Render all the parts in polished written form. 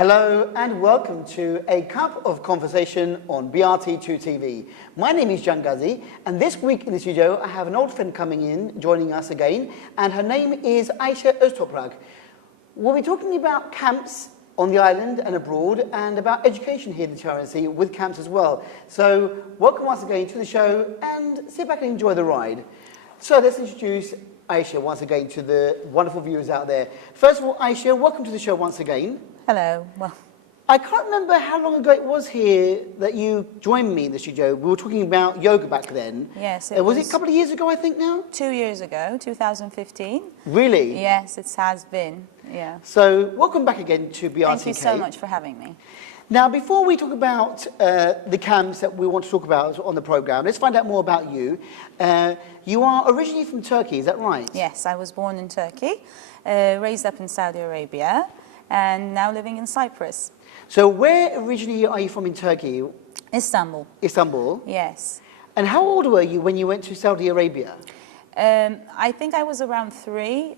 Hello and welcome to A Cup of Conversation on BRT2 TV. My name is Can Ghazi, and this week in the studio I have an old friend coming in, joining us again, and her name is Ayşe Öztoprak. We'll be talking about camps on the island and abroad, and about education here in the Charency with camps as well. So welcome once again to the show, and sit back and enjoy the ride. So let's introduce Ayşe once again to the wonderful viewers out there. First of all, Ayşe, welcome to the show once again. Hello. Well, I can't remember how long ago it was here that you joined me in the studio. We were talking about yoga back then. yes, Was it a couple of years ago, I think now? 2 years ago, 2015. Really? Yes, it has been, yeah. So welcome back again to BRTK. Thank you so much for having me. Now, before we talk about the camps that we want to talk about on the programme, let's find out more about you. You are originally from Turkey, is that right? Yes, I was born in Turkey, raised up in Saudi Arabia, and now living in Cyprus. So where originally are you from in Turkey? Istanbul. Istanbul. Yes. And how old were you when you went to Saudi Arabia? I think I was around 3.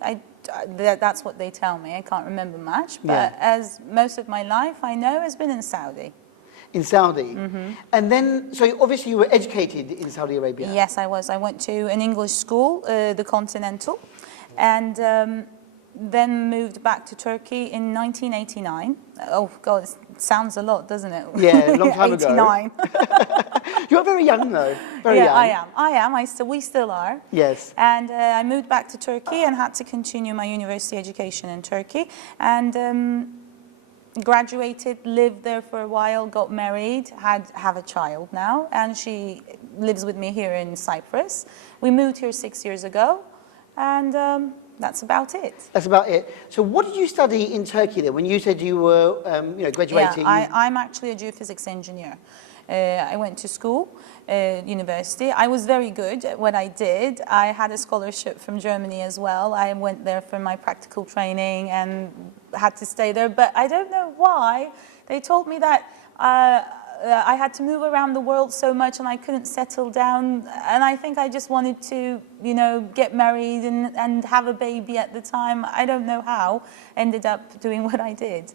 That's what they tell me. I can't remember much, but as most of my life I know has been in Saudi. In Saudi? And then, so obviously you were educated in Saudi Arabia? Yes, I was. I went to an English school, the Continental, and then moved back to Turkey in 1989. Oh God, it sounds a lot, doesn't it? Yeah, a long time 89. You're very young though, very young. I am. We still are. Yes. And I moved back to Turkey and had to continue my university education in Turkey, and graduated, lived there for a while, got married, have a child now, and she lives with me here in Cyprus. We moved here 6 years ago, and that's about it. That's about it. So what did you study in Turkey then, when you said you were graduating? Yeah, I'm actually a geophysics engineer. I went to school, university. I was very good at what I did. I had a scholarship from Germany as well. I went there for my practical training and had to stay there. But I don't know why. They told me that I had to move around the world so much and I couldn't settle down. And I think I just wanted to, get married and have a baby at the time. I don't know how. Ended up doing what I did.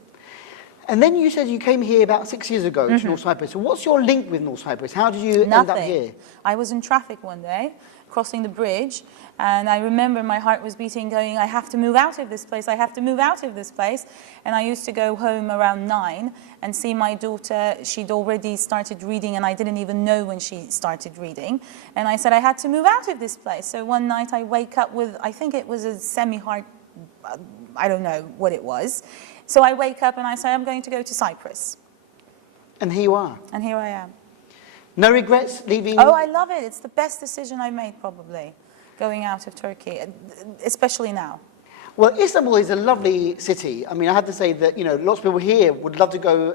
And then you said you came here about 6 years ago to North Cyprus. So what's your link with North Cyprus? How did you end up here? I was in traffic one day, crossing the bridge, and I remember my heart was beating, going, I have to move out of this place, I have to move out of this place. And I used to go home around 9 and see my daughter. She'd already started reading, and I didn't even know when she started reading. And I said I had to move out of this place. So one night I wake up with, I think it was a semi-heart, I don't know what it was. So I wake up and I say, I'm going to go to Cyprus. And here you are. And here I am. No regrets leaving? Oh, I love it. It's the best decision I made, probably, going out of Turkey, especially now. Well, Istanbul is a lovely city. I mean, I have to say that, lots of people here would love to go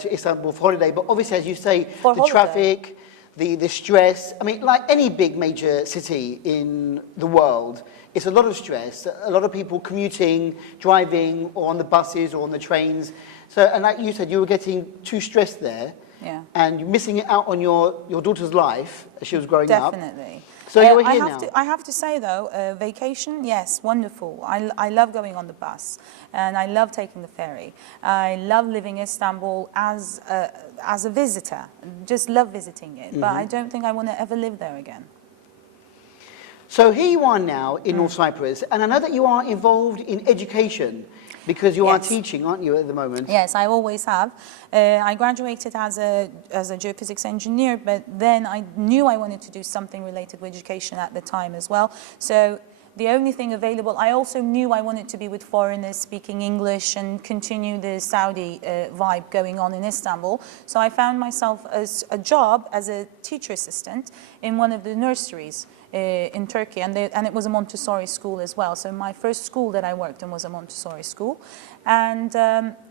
to Istanbul for holiday, but obviously, as you say, traffic, the stress. I mean, like any big major city in the world, it's a lot of stress, a lot of people commuting, driving, or on the buses or on the trains. So, and like you said, you were getting too stressed there. Yeah. And you're missing out on your daughter's life as she was growing up. Definitely. So you're here now. I have to say though, vacation, yes, wonderful. I love going on the bus, and I love taking the ferry. I love living in Istanbul as a visitor. Just love visiting it. But I don't think I want to ever live there again. So here you are now in North Cyprus, and I know that you are involved in education because you are teaching, aren't you, at the moment? Yes, I always have. I graduated as a geophysics engineer, but then I knew I wanted to do something related with education at the time as well. So the only thing available, I also knew I wanted to be with foreigners speaking English and continue the Saudi vibe going on in Istanbul. So I found myself as a job as a teacher assistant in one of the nurseries in Turkey, and it was a Montessori school as well. So my first school that I worked in was a Montessori school, and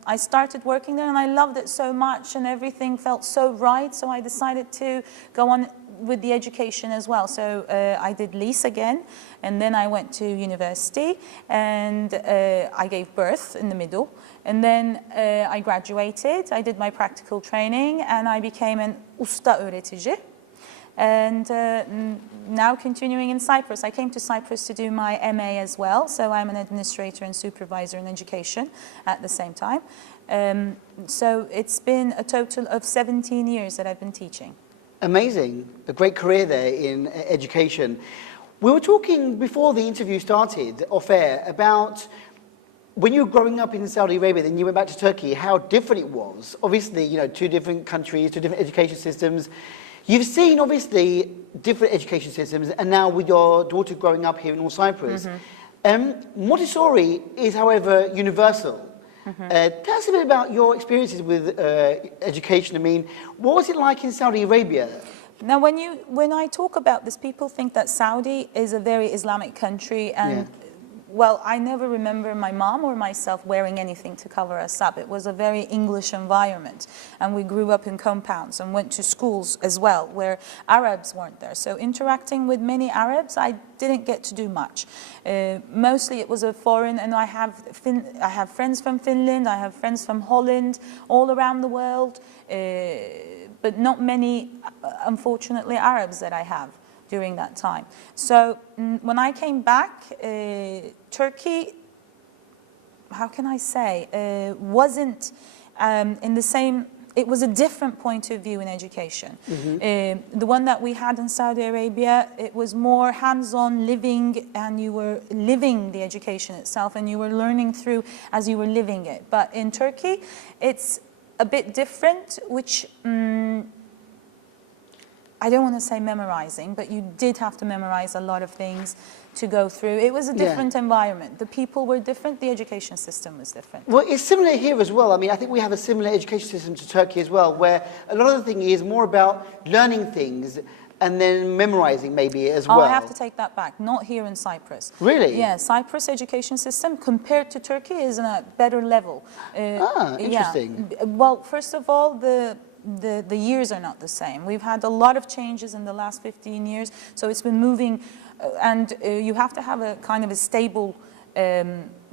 I started working there, and I loved it so much, and everything felt so right. So I decided to go on with the education as well. So I did LIS again, and then I went to university, and I gave birth in the middle, and then I graduated. I did my practical training, and I became an usta öğretici. And now continuing in Cyprus. I came to Cyprus to do my MA as well, so I'm an administrator and supervisor in education at the same time. So it's been a total of 17 years that I've been teaching. Amazing. A great career there in education. We were talking before the interview started off air about when you were growing up in Saudi Arabia, then you went back to Turkey, how different it was. Obviously, you know, two different countries, two different education systems. You've seen, obviously, different education systems, and now with your daughter growing up here in North Cyprus. Montessori is, however, universal. Tell us a bit about your experiences with education. I mean, what was it like in Saudi Arabia? Now, when I talk about this, people think that Saudi is a very Islamic country, and well, I never remember my mom or myself wearing anything to cover us up. It was a very English environment, and we grew up in compounds and went to schools as well where Arabs weren't there. So interacting with many Arabs, I didn't get to do much. Mostly it was a foreign, and I have friends from Finland, I have friends from Holland, all around the world, but not many, unfortunately, Arabs that I have during that time. So when I came back, Turkey, how can I say, wasn't in the same, it was a different point of view in education. The one that we had in Saudi Arabia, it was more hands-on living, and you were living the education itself, and you were learning through as you were living it. But in Turkey, it's a bit different, which I don't want to say memorizing, but you did have to memorize a lot of things to go through. It was a different environment. The people were different, the education system was different. Well, it's similar here as well. I mean, I think we have a similar education system to Turkey as well, where a lot of the thing is more about learning things and then memorizing maybe as well. Oh, I have to take that back. Not here in Cyprus. Really? Yeah, Cyprus education system compared to Turkey is on a better level. Interesting. Yeah. Well, first of all, the years are not the same. We've had a lot of changes in the last 15 years, so it's been moving, and you have to have a kind of a stable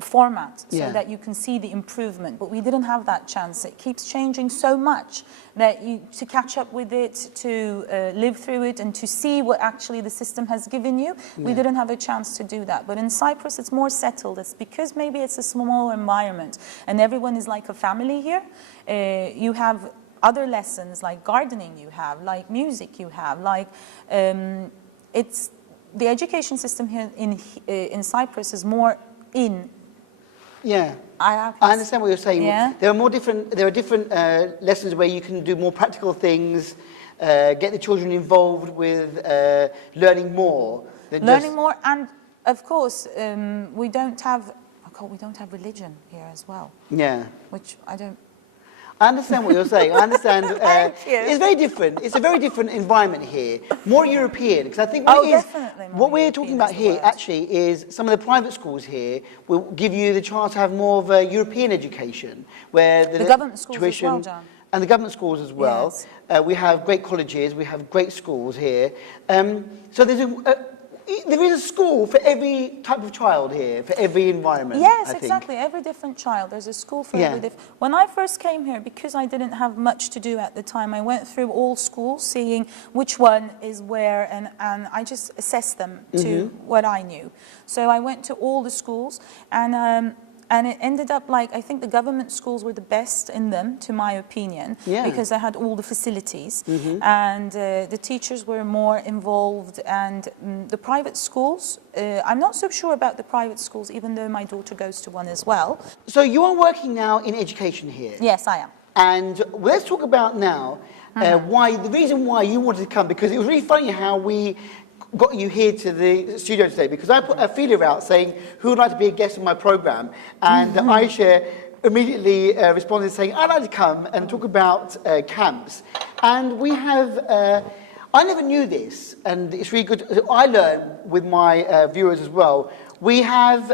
format so that you can see the improvement. But we didn't have that chance. It keeps changing so much that to catch up with it, to live through it, and to see what actually the system has given you, we didn't have a chance to do that. But in Cyprus, it's more settled. It's because maybe it's a small environment, and everyone is like a family here. You have other lessons like gardening, you have like music, you have like it's the education system here in Cyprus is more in. Yeah, I understand what you're saying. Yeah. There are different lessons where you can do more practical things, get the children involved with learning more. Learning more, and of course we don't have religion here as well. Yeah. Which I don't. I understand what you're saying. I understand. Thank you. It's very different. It's a very different environment here, more European. Because I think what we're talking about here actually is some of the private schools here will give you the chance to have more of a European education, where the government schools tuition, as well, John. And the government schools as well. Yes. We have great colleges. We have great schools here. So there is a school for every type of child here, for every environment. Yes, exactly. Every different child. There's a school for every different. When I first came here, because I didn't have much to do at the time, I went through all schools, seeing which one is where, and I just assessed them to what I knew. So I went to all the schools, and it ended up like, I think the government schools were the best in them, to my opinion, because they had all the facilities, and the teachers were more involved, and the private schools, I'm not so sure about the private schools, even though my daughter goes to one as well. So you are working now in education here? Yes, I am. And let's talk about now the reason why you wanted to come, because it was really funny how we got you here to the studio today, because I put a feeler out saying who would like to be a guest on my program, and Ayşe immediately responded saying I'd like to come and talk about camps. And we have I never knew this, and it's really good. I learn with my viewers as well. We have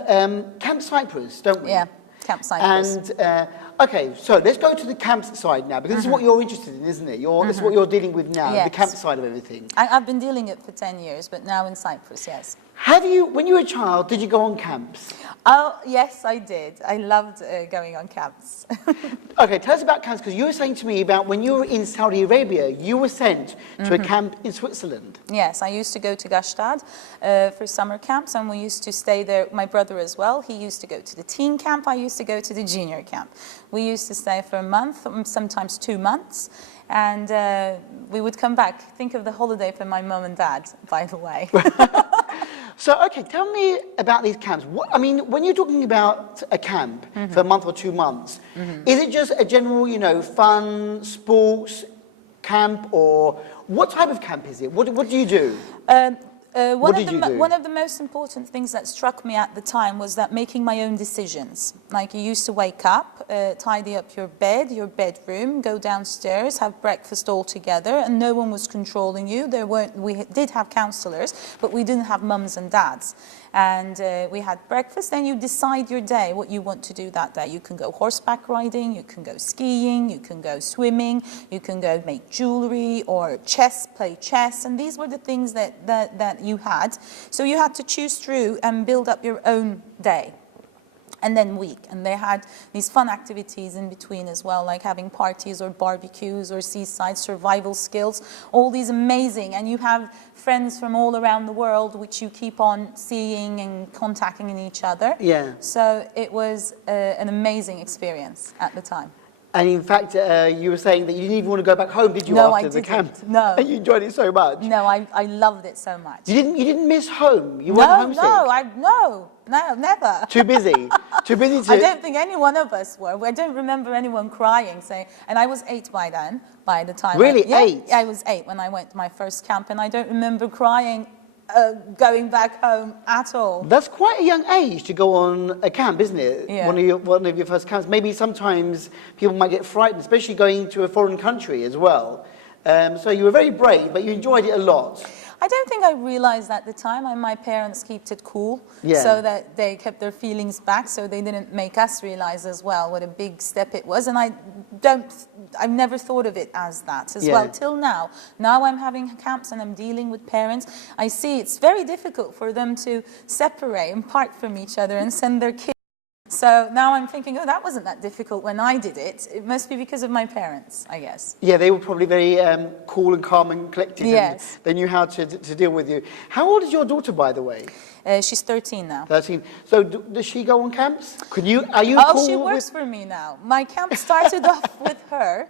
Camp Cyprus, don't we? Yeah, Camp Cyprus. And okay, so let's go to the camp side now, because this is what you're interested in, isn't it? This is what you're dealing with now, the camp side of everything. I've been dealing it for 10 years, but now in Cyprus, yes. Have you, when you were a child, did you go on camps? Oh, yes, I did. I loved going on camps. Okay, tell us about camps, because you were saying to me about when you were in Saudi Arabia, you were sent to a camp in Switzerland. Yes, I used to go to Gstaad for summer camps, and we used to stay there. My brother as well, he used to go to the teen camp, I used to go to the junior camp. We used to stay for a month, sometimes 2 months, and we would come back. Think of the holiday for my mum and dad, by the way. So, okay, tell me about these camps. What, I mean, when you're talking about a camp for a month or 2 months, is it just a general, you know, fun, sports camp, or what type of camp is it? What do you do? One of the most important things that struck me at the time was that making my own decisions. Like, you used to wake up, tidy up your bed, your bedroom, go downstairs, have breakfast all together, and no one was controlling you. We did have counselors, but we didn't have mums and dads. And we had breakfast, then you decide your day, what you want to do that day. You can go horseback riding, you can go skiing, you can go swimming, you can go make jewelry or play chess, and these were the things that you had. So you had to choose through and build up your own day. And then week, and they had these fun activities in between as well, like having parties or barbecues or seaside survival skills, all these amazing, and you have friends from all around the world which you keep on seeing and contacting in each other. Yeah. So it was an amazing experience at the time. And in fact, you were saying that you didn't even want to go back home, did you, No, after the camp? No. And you enjoyed it so much? No, I loved it so much. You didn't miss home? You weren't homesick? No, never. Too busy? Too busy to... I don't think any one of us were. I don't remember anyone crying, saying, and I was 8 by then, by the time. Really, 8? Yeah, I was 8 when I went to my first camp, and I don't remember crying going back home at all. That's quite a young age to go on a camp, isn't it? Yeah. One of your first camps. Maybe sometimes people might get frightened, especially going to a foreign country as well. So you were very brave, but you enjoyed it a lot. I don't think I realized at the time, and my parents kept it cool, so that they kept their feelings back, so they didn't make us realize as well what a big step it was. And I've never thought of it as that as well till now. Now I'm having camps and I'm dealing with parents. I see it's very difficult for them to separate and part from each other and send their kids. So now I'm thinking, oh, that wasn't that difficult when I did it. It must be because of my parents, I guess. Yeah, they were probably very cool and calm and collected. Yes. And they knew how to deal with you. How old is your daughter, by the way? She's 13 now. 13. So does she go on camps? Are you Oh, cool she works for me now. My camp started off with her.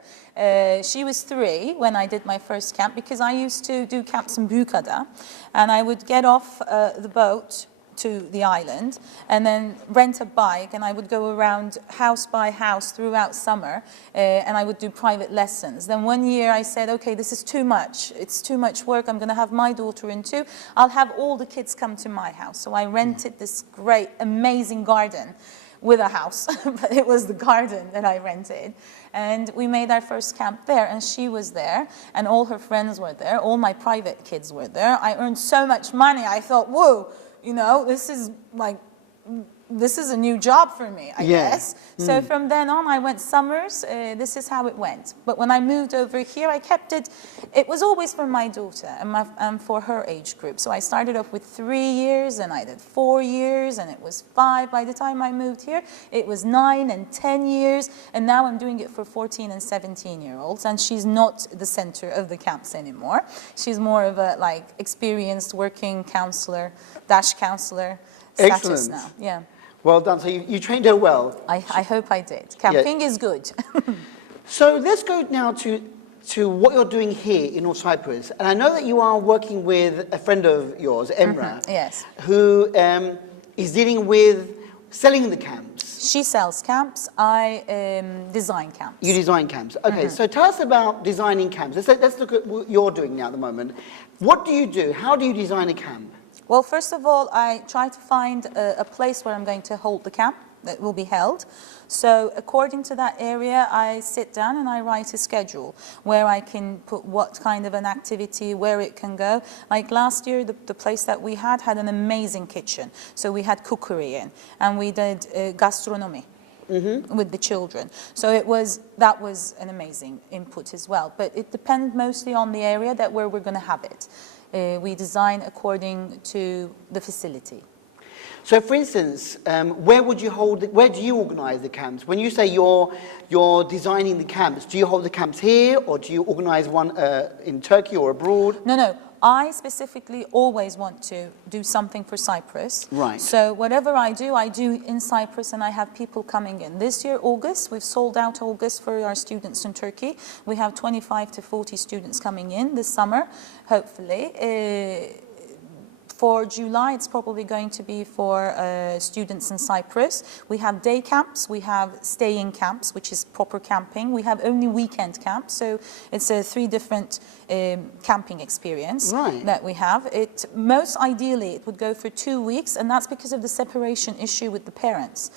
She was 3 when I did my first camp, because I used to do camps in Büyükada, and I would get off the boat to the island and then rent a bike, and I would go around house by house throughout summer, and I would do private lessons. Then one year I said, okay, this is too much. It's too much work. I'm going to have my daughter in too. I'll have all the kids come to my house. So I rented this great, amazing garden with a house, but it was the garden that I rented. And we made our first camp there, and she was there, and all her friends were there. All my private kids were there. I earned so much money. I thought, whoa, you know, this is a new job for me, I guess. So from then on, I went summers. This is how it went. But when I moved over here, I kept it. It was always for my daughter and for her age group. So I started off with 3 years, and I did 4 years, and it was 5 by the time I moved here. It was 9 and 10 years, and now I'm doing it for 14 and 17-year-olds. And she's not the center of the camps anymore. She's more of a experienced working counselor, counselor status now. Yeah. Well done. So you trained her well. I hope I did. Camping is good. So let's go now to what you're doing here in North Cyprus. And I know that you are working with a friend of yours, Emra, yes, who is dealing with selling the camps. She sells camps. I design camps. You design camps. Okay, so tell us about designing camps. Let's look at what you're doing now at the moment. What do you do? How do you design a camp? Well, first of all, I try to find a place where I'm going to hold the camp that will be held. So according to that area, I sit down and I write a schedule where I can put what kind of an activity, where it can go. Like last year, the place that we had an amazing kitchen. So we had cookery in, and we did gastronomy. With the children. So that was an amazing input as well. But it depends mostly on the area where we're going to have it. we design according to the facility. So, for instance, where do you organise the camps? When you say you're designing the camps, do you hold the camps here, or do you organise one in Turkey or abroad? No. I specifically always want to do something for Cyprus. Right. So whatever I do in Cyprus, and I have people coming in. This year, August, we've sold out August for our students in Turkey. We have 25 to 40 students coming in this summer, hopefully. For July, it's probably going to be for students in Cyprus. We have day camps, we have staying camps, which is proper camping. We have only weekend camps, so it's a 3 different camping experience that we have. Most ideally, it would go for 2 weeks, and that's because of the separation issue with the parents.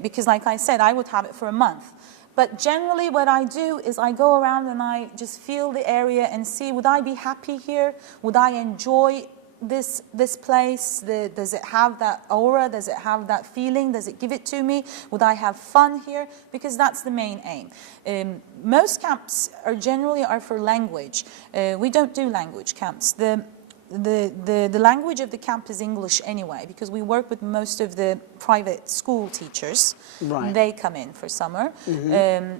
Because like I said, I would have it for a month. But generally what I do is I go around and I just feel the area and see, would I be happy here? Would I enjoy this place? Does it have that aura? Does it have that feeling? Does it give it to me? Would I have fun here? Because that's the main aim. Most camps generally are for language. We don't do language camps. The language of the camp is English anyway, because we work with most of the private school teachers. Right. They come in for summer.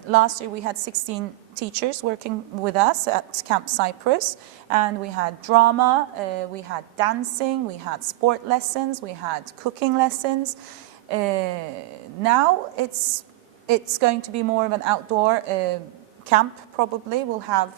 Last year we had 16 teachers working with us at Camp Cyprus, and we had drama, we had dancing, we had sport lessons, we had cooking lessons. Now it's going to be more of an outdoor camp, probably. We'll have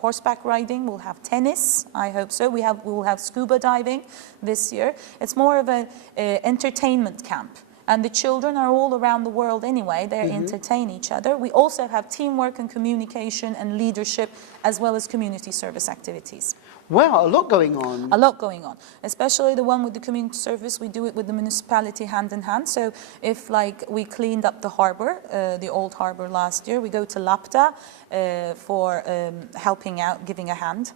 horseback riding, we'll have tennis, I hope so. We will have scuba diving this year. It's more of an entertainment camp. And the children are all around the world anyway. They entertain each other. We also have teamwork and communication and leadership, as well as community service activities. Wow, a lot going on. A lot going on, especially the one with the community service. We do it with the municipality hand in hand. So if we cleaned up the harbor, the old harbor last year, we go to Lapta for helping out, giving a hand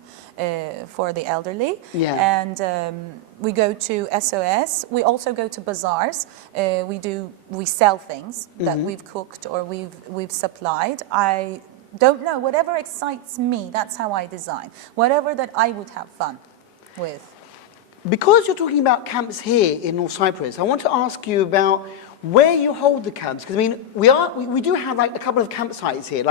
for the elderly. Yeah. And we go to SOS. We also go to bazaars. We sell things that we've cooked or we've supplied. I don't know, whatever excites me, that's how I design. Whatever that I would have fun with. Because you're talking about camps here in North Cyprus, I want to ask you about where you hold the camps. Because I mean, we do have a couple of campsites here.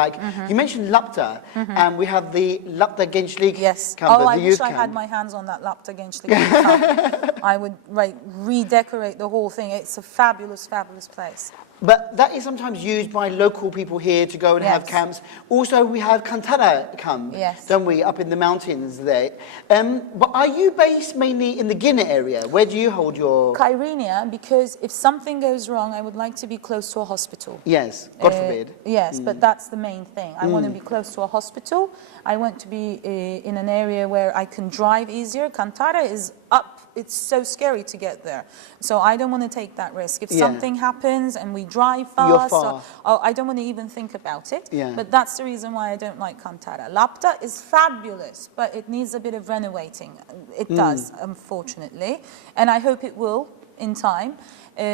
You mentioned Lapta, and we have the Lapta Gençlik camp. Oh, I wish I had my hands on that Lapta Gençlik camp. I would redecorate the whole thing. It's a fabulous, fabulous place. But that is sometimes used by local people here to go and have camps. Also, we have Kantara camp, don't we, up in the mountains there. But are you based mainly in the Guinea area? Where do you hold your... Kyrenia, because if something goes wrong, I would like to be close to a hospital. Yes, God forbid. Yes, but that's the main thing. I want to be close to a hospital. I want to be in an area where I can drive easier. Kantara is up. It's so scary to get there. So I don't want to take that risk. If something happens and we drive fast, I don't want to even think about it. Yeah. But that's the reason why I don't like Kantara. Lapta is fabulous, but it needs a bit of renovating. It does, unfortunately. And I hope it will in time.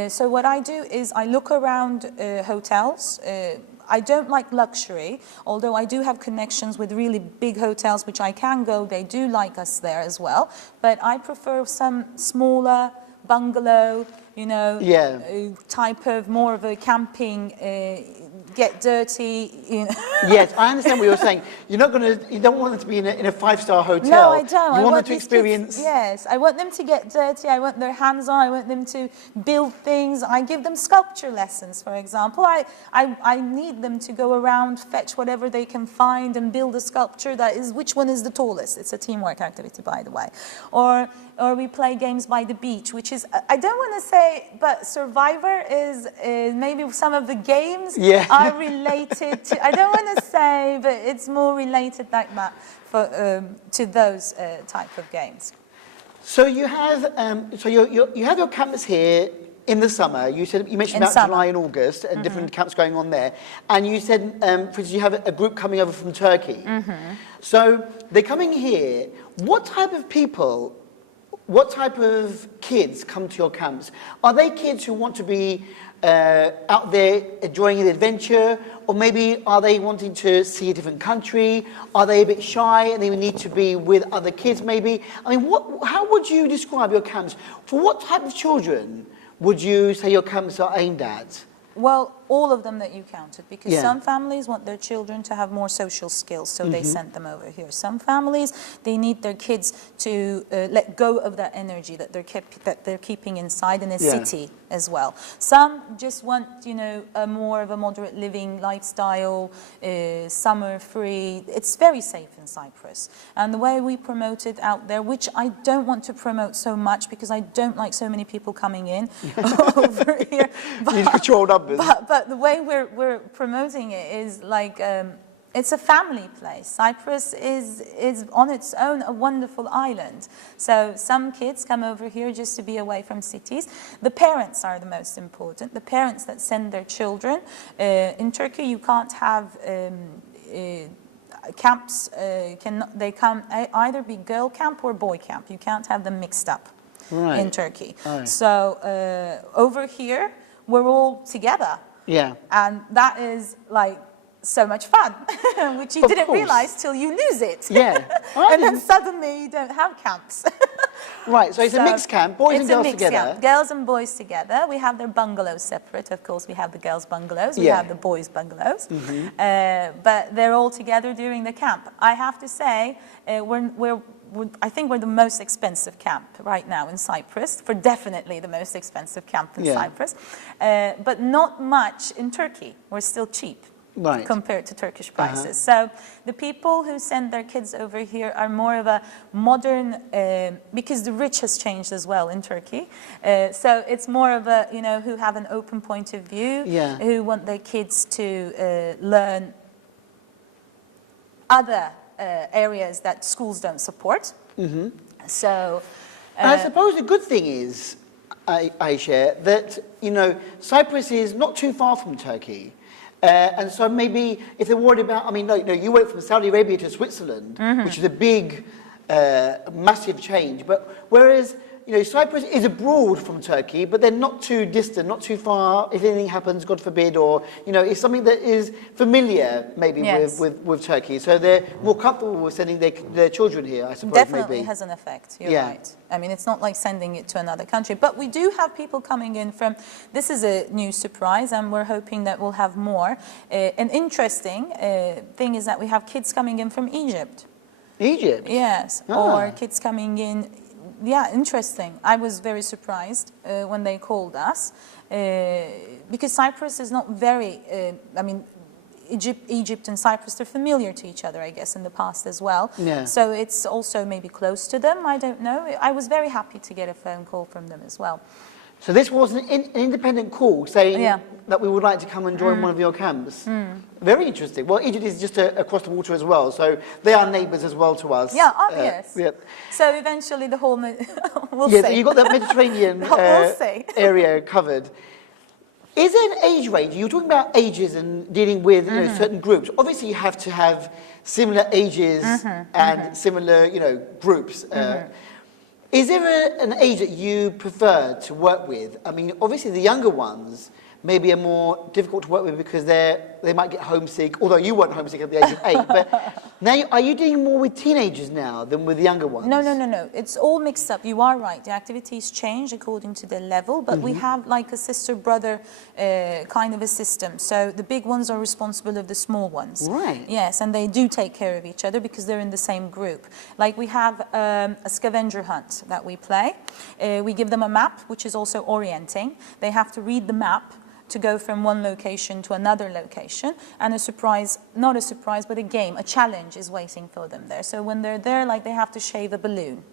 So what I do is I look around hotels. I don't like luxury, although I do have connections with really big hotels, which I can go. They do like us there as well. But I prefer some smaller bungalow, type of more of a camping, get dirty. Yes, I understand what you're saying. You don't want them to be in a 5-star hotel. No, I don't. You want them to experience... Kids, yes, I want them to get dirty. I want their hands on. I want them to build things. I give them sculpture lessons, for example. I need them to go around, fetch whatever they can find and build a sculpture that is, which one is the tallest? It's a teamwork activity, by the way. Or we play games by the beach, which is, I don't want to say, but Survivor is maybe some of the games are related to, I don't want to say, but it's more related like that to those type of games. So you have you have your camps here in the summer. You mentioned about July and August and different camps going on there, and you said, for instance, you have a group coming over from Turkey. So they're coming here. What type of people? What type of kids come to your camps? Are they kids who want to be out there enjoying the adventure, or maybe are they wanting to see a different country? Are they a bit shy and they need to be with other kids maybe? I mean, how would you describe your camps? For what type of children would you say your camps are aimed at? Well, all of them that you counted, because Yeah. some families want their children to have more social skills, so they send them over here. Some families, they need their kids to let go of that energy that they're keeping inside in a Yeah. city as well. Some just want, you know, a more of a moderate living lifestyle, summer free. It's very safe in Cyprus. And the way we promote it out there, which I don't want to promote so much because I don't like so many people coming in over here. You need to control numbers. But the way we're promoting it is like, it's a family place. Cyprus is on its own a wonderful island. So some kids come over here just to be away from cities. The parents are the most important. The parents that send their children. In Turkey, you can't have camps. They can either be girl camp or boy camp. You can't have them mixed up in Turkey. Right. So over here, we're all together. Yeah. And that is like so much fun, which you Of didn't course. realize till you lose it. Yeah. And then suddenly you don't have camps. Right, so it's a mixed camp, boys and it's a girls mixed together. camp. Girls and boys together. We have their bungalows separate. Of course, we have the girls' bungalows. We Yeah. have the boys' bungalows. But they're all together during the camp. I have to say, I think we're the most expensive camp right now in Cyprus, for definitely the most expensive camp in Yeah. Cyprus. But not much in Turkey. We're still cheap. Right. Compared to Turkish prices. So the people who send their kids over here are more of a modern, because the rich has changed as well in Turkey. So it's more of a, you know, who have an open point of view, Yeah. who want their kids to learn other areas that schools don't support. So And I suppose the good thing is, Ayşe, that, you know, Cyprus is not too far from Turkey. And so maybe if they're worried about, I mean, no, you went from Saudi Arabia to Switzerland, which is a big, massive change. But whereas, you know, Cyprus is abroad from Turkey, but they're not too distant, not too far. If anything happens, God forbid, or, you know, it's something that is familiar maybe Yes. with Turkey. So they're more comfortable with sending their children here, I suppose, definitely maybe. has an effect. You're Yeah. right. I mean, it's not like sending it to another country. But we do have people coming in from, this is a new surprise, and we're hoping that we'll have more. An interesting thing is that we have kids coming in from Egypt. Egypt? Yes, or kids coming in. Yeah, interesting. I was very surprised when they called us because Cyprus is not very, I mean, Egypt and Cyprus, they're familiar to each other, I guess, in the past as well. Yeah. So it's also maybe close to them, I don't know. I was very happy to get a phone call from them as well. So this was an independent call saying Yeah. that we would like to come and join one of your camps. Very interesting. Well, Egypt is just across the water as well, so they are neighbours as well to us. Yeah, yes. Yeah. So eventually the whole, we'll Yeah, see. so you've got the Mediterranean We'll see. area covered. Is there an age range? You're talking about ages and dealing with you know, certain groups. Obviously, you have to have similar ages and similar, you know, groups. Is there an age that you prefer to work with? I mean, obviously the younger ones maybe are more difficult to work with because they might get homesick, although you weren't homesick at the age of 8. But now, are you dealing more with teenagers now than with the younger ones? No. It's all mixed up. You are right. The activities change according to the level, but we have like a sister-brother kind of a system. So the big ones are responsible of the small ones. Right. Yes, and they do take care of each other because they're in the same group. Like we have a scavenger hunt that we play. We give them a map, which is also orienting. They have to read the map to go from one location to another location, and a surprise, not a surprise, but a game, a challenge is waiting for them there. So when they're there, like they have to shave a balloon,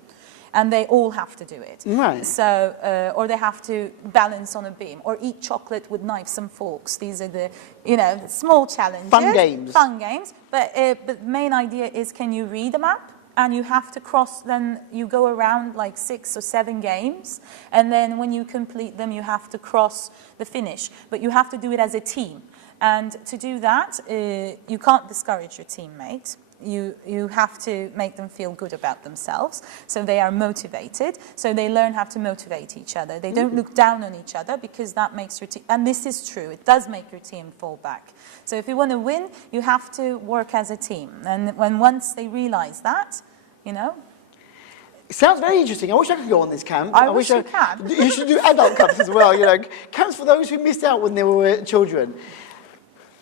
and they all have to do it. Right. So, or they have to balance on a beam, or eat chocolate with knives and forks. These are the, you know, small challenges. Fun games. Fun games, but the main idea is, can you read a map? And you have to cross, then you go around like 6 or 7 games. And then when you complete them, you have to cross the finish. But you have to do it as a team. And to do that, you can't discourage your teammate. you have to make them feel good about themselves, so they are motivated, so they learn how to motivate each other. They don't look down on each other, because that makes your team, and this is true, it does make your team fall back. So if you want to win, you have to work as a team, and once they realize that, you know. It sounds very interesting. I wish I could go on this camp. I wish you can. You should do adult camps as well, you know, camps for those who missed out when they were children.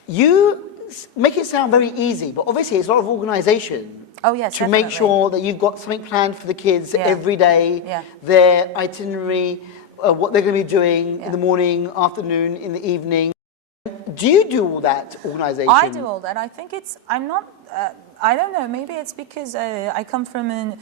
You make it sound very easy, but obviously it's a lot of organisation. Oh yes, to make sure that you've got something planned for the kids every day, their itinerary, what they're going to be doing in the morning, afternoon, in the evening. Do you do all that organisation? I do all that. I think it's, I'm not, I don't know, maybe it's because I come from a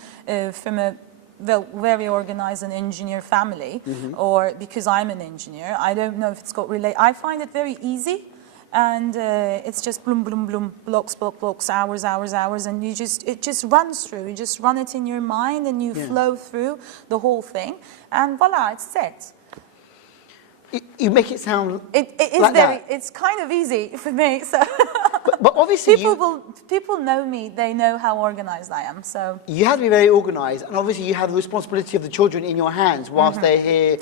very organised and engineer family, or because I'm an engineer. I don't know if it's got I find it very easy, and it's just bloom, bloom, bloom, blocks, blocks, hours, and it just runs through. You just run it in your mind, and you flow through the whole thing, and voila, it's set. You make it sound it is like very, that. it's kind of easy for me, so. But obviously people know me, they know how organised I am, so. You have to be very organised, and obviously you have the responsibility of the children in your hands whilst they're here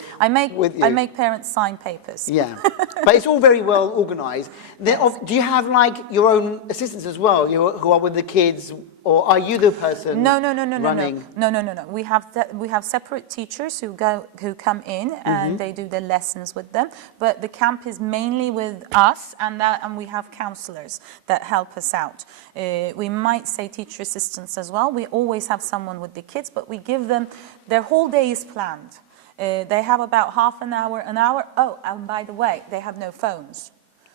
with you. I make parents sign papers. Yeah, but it's all very well organised. Then, do you have like your own assistants as well, who are with the kids, or are you the person running? No. We have separate teachers who come in and they do the lessons with them. But the camp is mainly with us, and we have counsellors that help us out. We might say teacher assistants as well. We always have someone with the kids, but we give them, their whole day is planned. They have about half an hour, an hour. Oh, and by the way, they have no phones.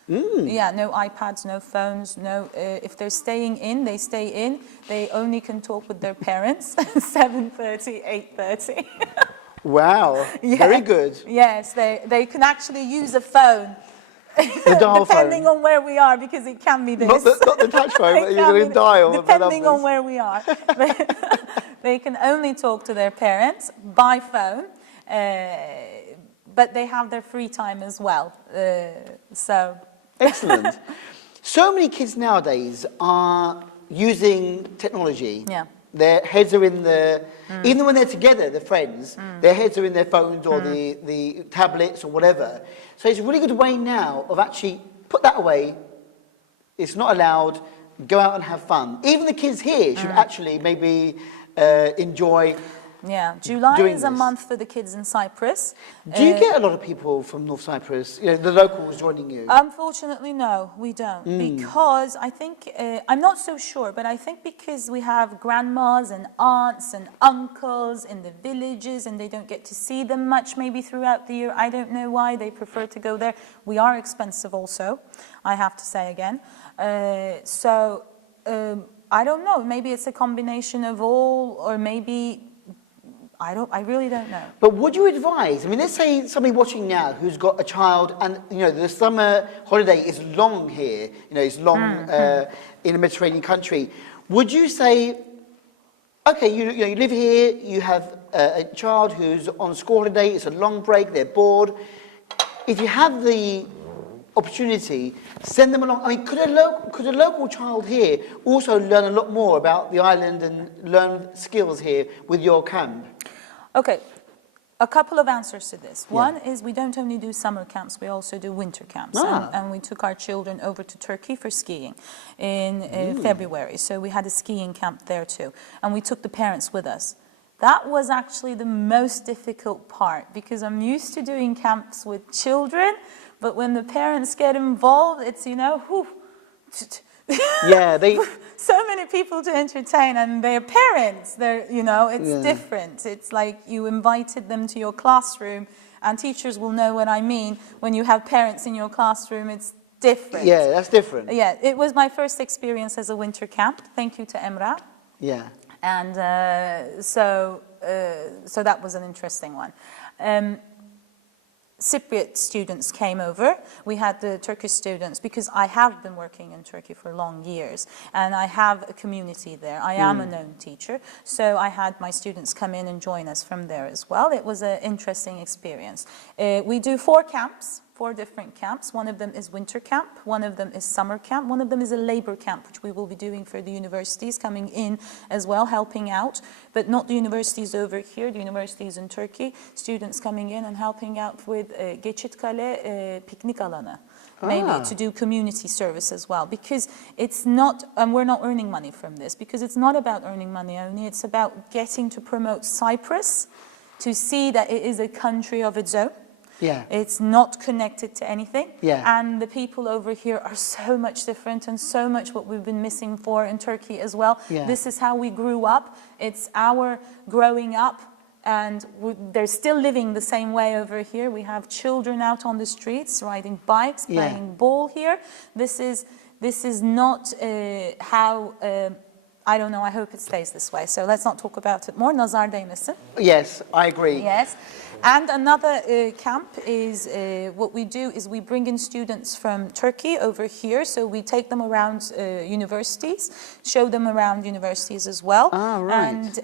Yeah, no iPads, no phones, no. If they're staying in, they stay in. They only can talk with their parents 7:30, 8:30. Wow, very good. Yes, they can actually use a phone. The dial depending phone. on where we are, because it can be this. Not the touch phone, but you're going to dial. Depending on where we are. They can only talk to their parents by phone, but they have their free time as well. So. Excellent. So many kids nowadays are using technology. Yeah. Their heads are in the, even when they're together, they're friends, their heads are in their phones or the tablets or whatever. So it's a really good way now of actually put that away. It's not allowed. Go out and have fun. Even the kids here should actually maybe enjoy. Yeah, July is a month for the kids in Cyprus. Do you get a lot of people from North Cyprus, you know, the locals joining you? Unfortunately, no, we don't. Because I think, I'm not so sure, but I think because we have grandmas and aunts and uncles in the villages, and they don't get to see them much maybe throughout the year. I don't know why they prefer to go there. We are expensive also, I have to say again. I don't know, maybe it's a combination of all, or maybe I really don't know. But would you advise, I mean, let's say somebody watching now who's got a child and, you know, the summer holiday is long here, you know, it's long in a Mediterranean country. Would you say, okay, you live here, you have a child who's on school holiday, it's a long break, they're bored. If you have the opportunity, send them along. I mean, could a local child here also learn a lot more about the island and learn skills here with your camp? Okay, a couple of answers to this. One is we don't only do summer camps, we also do winter camps. And we took our children over to Turkey for skiing in February. So we had a skiing camp there too. And we took the parents with us. That was actually the most difficult part, because I'm used to doing camps with children, but when the parents get involved, it's, you know, whew, yeah, so many people to entertain, and they're parents. They're, you know, it's different. It's like you invited them to your classroom, and teachers will know what I mean. When you have parents in your classroom, it's different. Yeah, that's different. Yeah, it was my first experience as a winter camp. Thank you to Emrah. Yeah. And so that was an interesting one. Cypriot students came over. We had the Turkish students, because I have been working in Turkey for long years, and I have a community there. I am a known teacher, so I had my students come in and join us from there as well. It was an interesting experience. We do 4 4 different camps. One of them is winter camp, one of them is summer camp, one of them is a labor camp, which we will be doing for the universities coming in as well, helping out, but not the universities over here, the universities in Turkey, students coming in and helping out with Geçitkale piknik alanı. Maybe to do community service as well, because it's not, and we're not earning money from this, because it's not about earning money only, it's about getting to promote Cyprus, to see that it is a country of its own. Yeah. It's not connected to anything. Yeah. And the people over here are so much different and so much what we've been missing for in Turkey as well. Yeah. This is how we grew up. It's our growing up. And they're still living the same way over here. We have children out on the streets, riding bikes, playing ball here. This is not how, I don't know, I hope it stays this way. So let's not talk about it more. Nazar değmesin. Yes, I agree. Yes. And another camp is, what we do is we bring in students from Turkey over here. So we take them around universities, show them around universities as well. And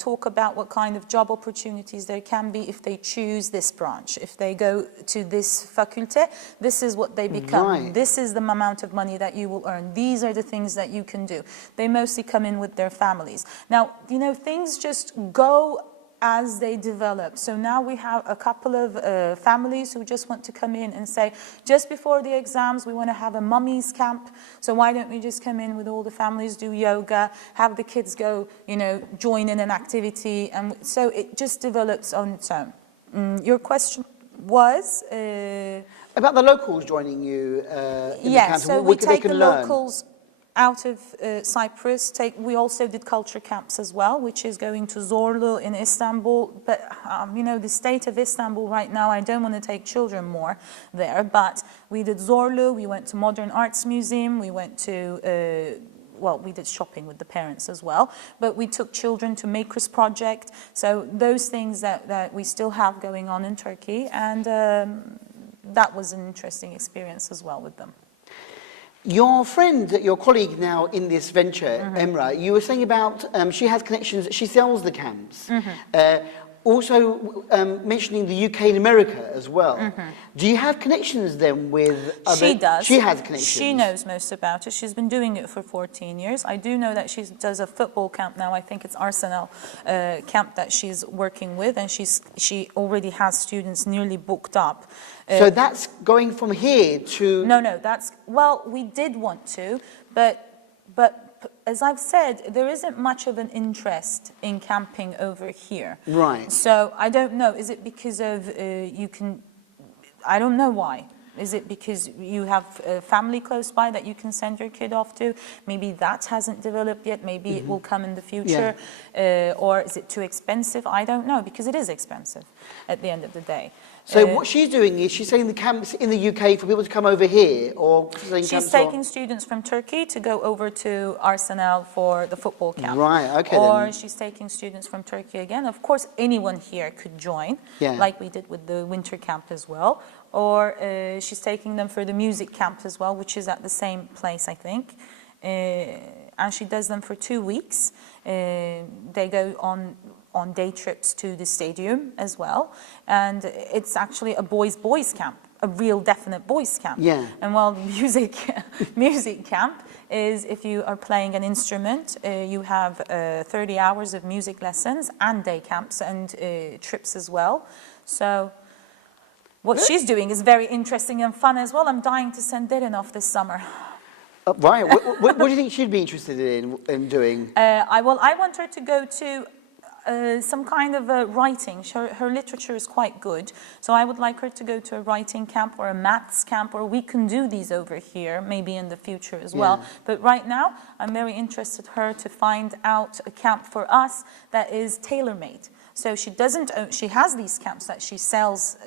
talk about what kind of job opportunities there can be if they choose this branch. If they go to this faculty, this is what they become. This is the amount of money that you will earn. These are the things that you can do. They mostly come in with their families. Now, you know, things just go as they develop. So now we have a couple of families who just want to come in and say, just before the exams, we want to have a mummies camp. So why don't we just come in with all the families, do yoga, have the kids go, you know, join in an activity. And so it just develops on its own. Your question was? About the locals joining you in the camp. So we take the locals out of Cyprus. We also did culture camps as well, which is going to Zorlu in Istanbul. But, you know, the state of Istanbul right now, I don't want to take children more there. But we did Zorlu, we went to Modern Arts Museum, we went to, well, we did shopping with the parents as well. But we took children to Makers Project. So those things that we still have going on in Turkey. And that was an interesting experience as well with them. Your friend, your colleague now in this venture, Emrah, you were saying about she has connections, she sells the camps. Also mentioning the UK and America as well. Do you have connections then with other... She does. She has connections. She knows most about it. She's been doing it for 14 years. I do know that she does a football camp now. I think it's Arsenal camp that she's working with, and she already has students nearly booked up. So that's going from here to... No, that's... Well, we did want to, but as I've said, there isn't much of an interest in camping over here. Right. So I don't know. Is it because of you can... I don't know why. Is it because you have a family close by that you can send your kid off to? Maybe that hasn't developed yet. Maybe it will come in the future. Or is it too expensive? I don't know, because it is expensive at the end of the day. So what she's doing is she's setting the camps in the UK for people to come over here, or she's taking students from Turkey to go over to Arsenal for the football camp. Right, okay. Or she's taking students from Turkey again. Of course, anyone here could join, like we did with the winter camp as well. Or she's taking them for the music camp as well, which is at the same place, I think. And she does them for 2 weeks. They go on day trips to the stadium as well. And it's actually a boys camp, a real definite boys camp. Yeah. And while music camp is if you are playing an instrument, you have 30 hours of music lessons and day camps and trips as well. So what she's doing is very interesting and fun as well. I'm dying to send Derin off this summer. Right. What do you think she'd be interested in doing? I want her to go to some kind of writing. Her literature is quite good. So I would like her to go to a writing camp or a maths camp, or we can do these over here, maybe in the future as well. But right now, I'm very interested in her to find out a camp for us that is tailor-made. So she has these camps that she sells,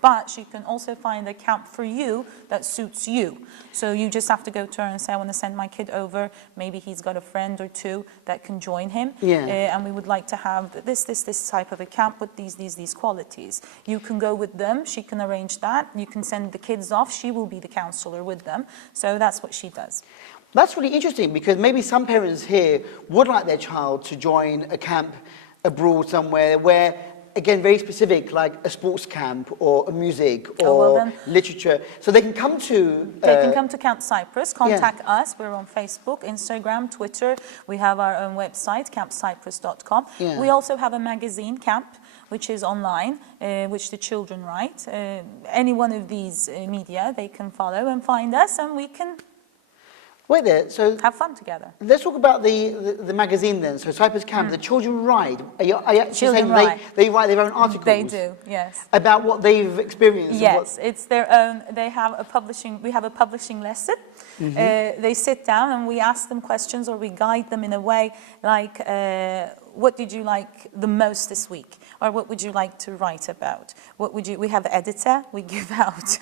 but she can also find a camp for you that suits you. So you just have to go to her and say, I want to send my kid over. Maybe he's got a friend or two that can join him. And we would like to have this type of a camp with these qualities. You can go with them. She can arrange that. You can send the kids off. She will be the counselor with them. So that's what she does. That's really interesting, because maybe some parents here would like their child to join a camp abroad somewhere where again, very specific, like a sports camp or a music or well then, literature. So they can come to... they can come to Camp Cyprus, contact us. We're on Facebook, Instagram, Twitter. We have our own website, campcyprus.com. Yeah. We also have a magazine, Camp, which is online, which the children write. Any one of these media, they can follow and find us, and we can Wait there, so... have fun together. Let's talk about the magazine then. So Cyprus Camp, the children write. Are you actually Children saying write. they write their own articles? They do, yes. About what they've experienced? Yes, it's their own. They have a publishing. We have a publishing lesson. They sit down and we ask them questions, or we guide them in a way like, "What did you like the most this week?" Or "What would you like to write about?" What would you? We have an editor. We give out.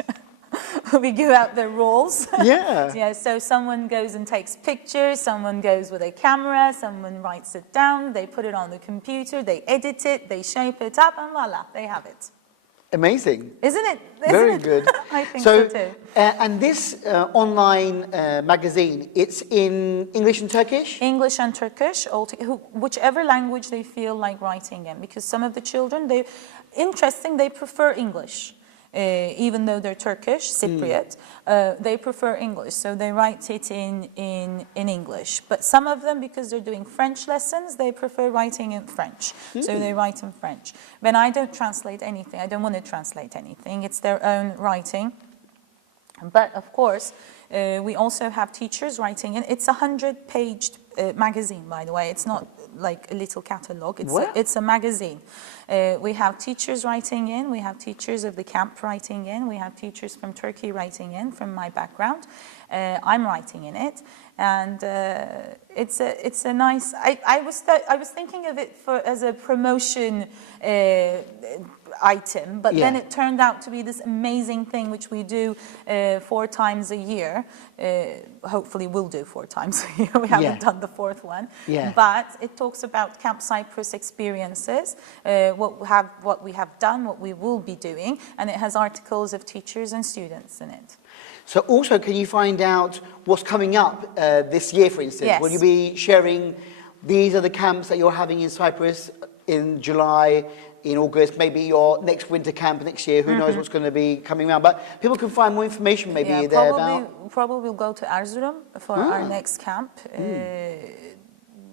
We give out their roles. Yeah. Yeah. So someone goes and takes pictures. Someone goes with a camera. Someone writes it down. They put it on the computer. They edit it. They shape it up, and voila, they have it. Amazing. Isn't it? Very good. I think so too. And this online magazine, it's in English and Turkish? English and Turkish, whichever language they feel like writing in. Because some of the children, they prefer English. Even though they're Turkish, Cypriot, they prefer English, so they write it in English. But some of them, because they're doing French lessons, they prefer writing in French, so they write in French. When I don't translate anything, I don't want to translate anything, it's their own writing. But of course, we also have teachers writing in. It's a 100-page magazine, by the way. It's not like a little catalogue. It's a magazine. We have teachers writing in. We have teachers of the camp writing in. We have teachers from Turkey writing in, from my background. I'm writing in it. And it's a nice... I was thinking of it as a promotion item, but then it turned out to be this amazing thing which we do 4 times a year. Hopefully we'll do 4 times a year. We haven't done the 4th one. But it talks about Camp Cyprus experiences, what we have done, what we will be doing, and it has articles of teachers and students in it. So also, can you find out what's coming up this year, for instance? Yes. Will you be sharing, these are the camps that you're having in Cyprus in July, in August, maybe your next winter camp next year, who knows what's going to be coming around. But people can find more information maybe there about... Probably we'll go to Erzurum for our next camp.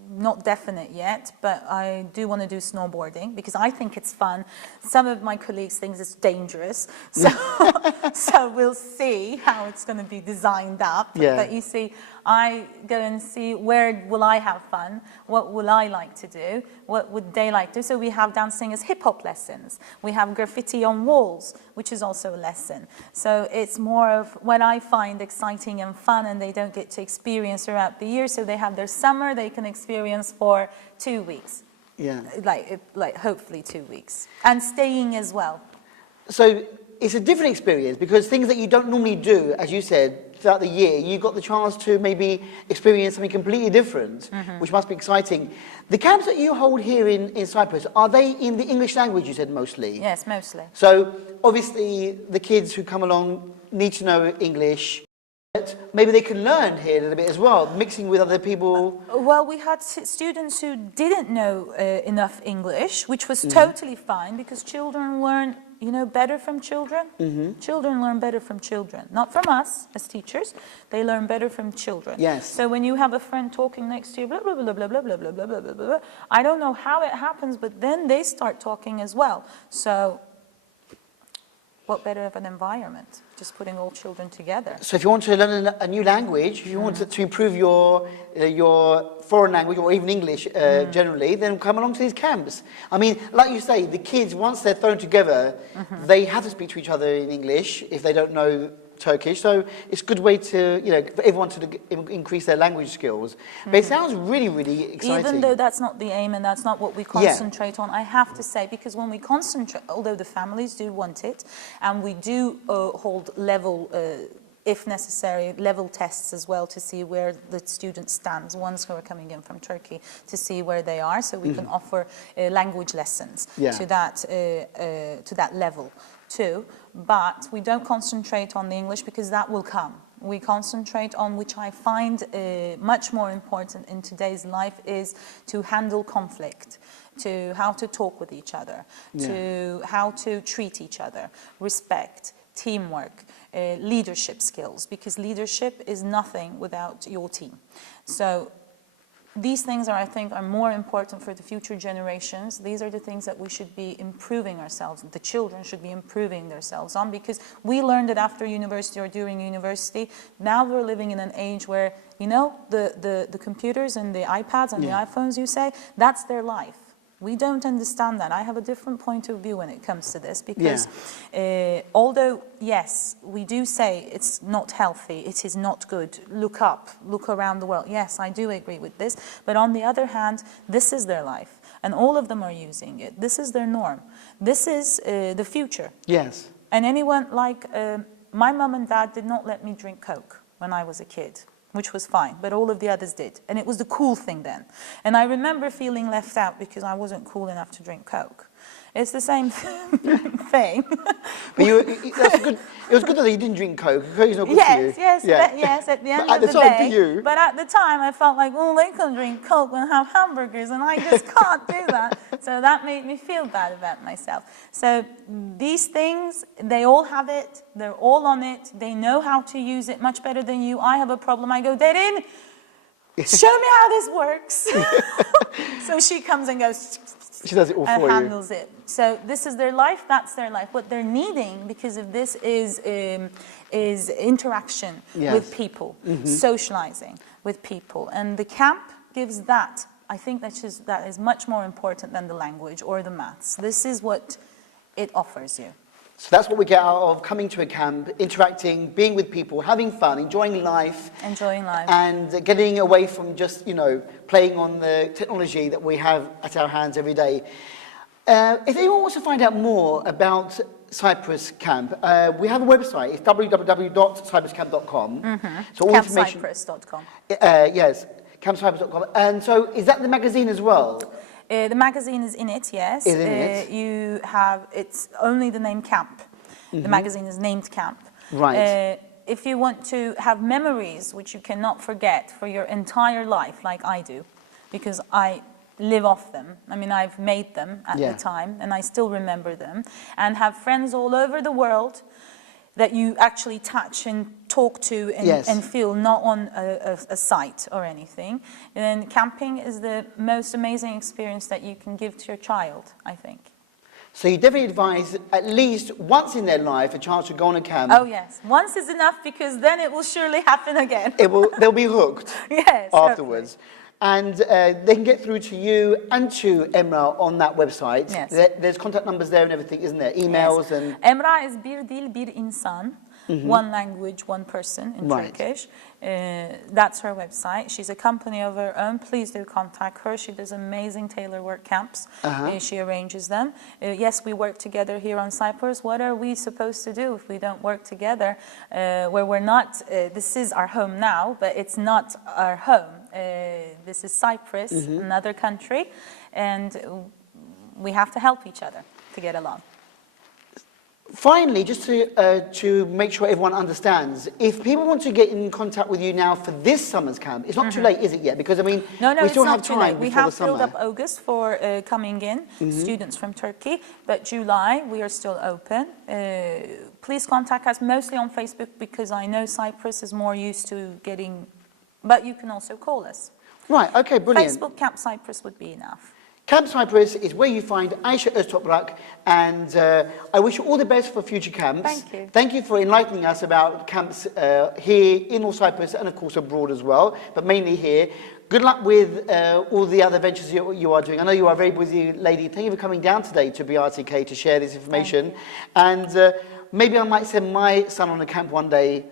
Not definite yet, but I do want to do snowboarding because I think it's fun. Some of my colleagues think it's dangerous, so so we'll see how it's going to be designed up. But you see, I go and see where will I have fun, what will I like to do, what would they like to do. So we have dancing as hip-hop lessons. We have graffiti on walls, which is also a lesson. So it's more of what I find exciting and fun, and they don't get to experience throughout the year. So they have their summer, they can experience for 2 weeks. Like hopefully 2 weeks. And staying as well. So it's a different experience because things that you don't normally do, as you said, throughout the year, you got the chance to maybe experience something completely different, which must be exciting. The camps that you hold here in Cyprus, are they in the English language, you said, mostly? Yes, mostly. So obviously the kids who come along need to know English. Maybe they can learn here a little bit as well, mixing with other people. Well, we had students who didn't know enough English, which was totally fine because children learn, better from children. Children learn better from children, not from us as teachers. They learn better from children. Yes. So when you have a friend talking next to you, blah, blah, blah, blah, blah, blah, blah, blah, blah, blah, blah, I don't know how it happens, but then they start talking as well. So what better of an environment? Just putting all children together. So if you want to learn a new language, if you want to improve your foreign language or even English generally, then come along to these camps. I mean, like you say, the kids, once they're thrown together, they have to speak to each other in English if they don't know Turkish. So it's a good way to, for everyone to increase their language skills. But it sounds really, really exciting. Even though that's not the aim and that's not what we concentrate on, I have to say, because when we concentrate, although the families do want it, and we do hold level, if necessary, level tests as well to see where the student stands, ones who are coming in from Turkey, to see where they are, so we can offer language lessons to that level too. But we don't concentrate on the English because that will come. We concentrate on, which I find much more important in today's life, is to handle conflict, to how to talk with each other, to how to treat each other, respect, teamwork, leadership skills, because leadership is nothing without your team. So these things I think, are more important for the future generations. These are the things that we should be improving ourselves. The children should be improving themselves on, because we learned it after university or during university. Now we're living in an age where, you know, the computers and the iPads and the iPhones, you say, that's their life. We don't understand that. I have a different point of view when it comes to this, because although, yes, we do say it's not healthy, it is not good, look up, look around the world. Yes, I do agree with this. But on the other hand, this is their life, and all of them are using it. This is their norm. This is the future. Yes. And anyone, like my mum and dad did not let me drink Coke when I was a kid, which was fine, but all of the others did. And it was the cool thing then. And I remember feeling left out because I wasn't cool enough to drink Coke. It's the same thing. But that's good. It was good that you didn't drink Coke. Coke is not good for you. Yes, at the end of the day. For you. But at the time, I felt like, oh, they can drink Coke and have hamburgers, and I just can't do that. So that made me feel bad about myself. So these things, they all have it. They're all on it. They know how to use it much better than you. I have a problem. I go, Derin, show me how this works. So she comes and goes, she does it all and for handles it. So this is their life, that's their life. What they're needing, because of this, is interaction with people, socializing with people. And the camp gives that. I think that is much more important than the language or the maths. This is what it offers you. So that's what we get out of coming to a camp, interacting, being with people, having fun, enjoying life. Enjoying life. And getting away from just, you know, playing on the technology that we have at our hands every day. If anyone wants to find out more about Cyprus Camp, we have a website. It's www.cypruscamp.com. So all information. Campcyprus.com. Yes, campcyprus.com. And so is that the magazine as well? The magazine is in it, yes. Is in it. You have, it's only the name Camp. The magazine is named Camp. Right. If you want to have memories which you cannot forget for your entire life, like I do, because I live off them. I mean, I've made them at the time, and I still remember them, and have friends all over the world that you actually touch and talk to and feel, not on a site or anything. And then camping is the most amazing experience that you can give to your child, I think. So you definitely advise at least once in their life a child should go on a camp. Oh yes, once is enough, because then it will surely happen again. They'll be hooked afterwards. Hopefully. And they can get through to you and to Emrah on that website. Yes. There's contact numbers there and everything, isn't there? Emails and... Emrah is bir dil bir insan. One language, one person in Turkish. That's her website. She's a company of her own. Please do contact her. She does amazing tailor work camps. She arranges them. Yes, we work together here on Cyprus. What are we supposed to do if we don't work together? Where we're not, this is our home now, but it's not our home. This is Cyprus, another country, and we have to help each other to get along. Finally, just to make sure everyone understands, if people want to get in contact with you now for this summer's camp, it's not too late, is it yet? Because, I mean, we still have time before the summer. We have filled up August for coming in, students from Turkey, but July, we are still open. Please contact us mostly on Facebook, because I know Cyprus is more used to getting, but you can also call us. Right, okay, brilliant. Facebook Camp Cyprus would be enough. Camp Cyprus is where you find Ayşe Öztoprak, and I wish you all the best for future camps. Thank you. Thank you for enlightening us about camps here in North Cyprus and of course abroad as well, but mainly here. Good luck with all the other ventures you are doing. I know you are a very busy lady. Thank you for coming down today to BRTK to share this information. And maybe I might send my son on a camp one day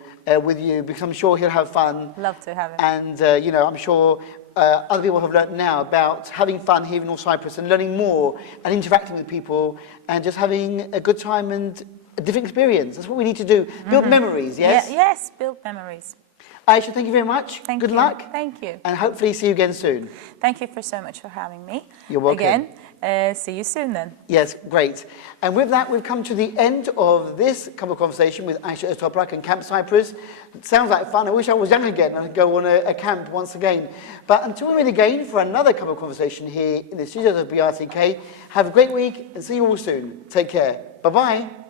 with you, because I'm sure he'll have fun. Love to have him. And, you know, I'm sure other people have learned now about having fun here in North Cyprus and learning more and interacting with people and just having a good time and a different experience. That's what we need to do. Build memories, yes? Yes, build memories. Ayşe, thank you very much. Good luck. Thank you. And hopefully see you again soon. Thank you so much for having me. You're welcome. Again. See you soon then. Yes, great. And with that, we've come to the end of this cup of conversation with Ayşe Öztoprak and Camp Cyprus. It sounds like fun. I wish I was young again and I'd go on a camp once again. But until we meet again for another cup of conversation here in the studios of BRTK, have a great week and see you all soon. Take care. Bye-bye.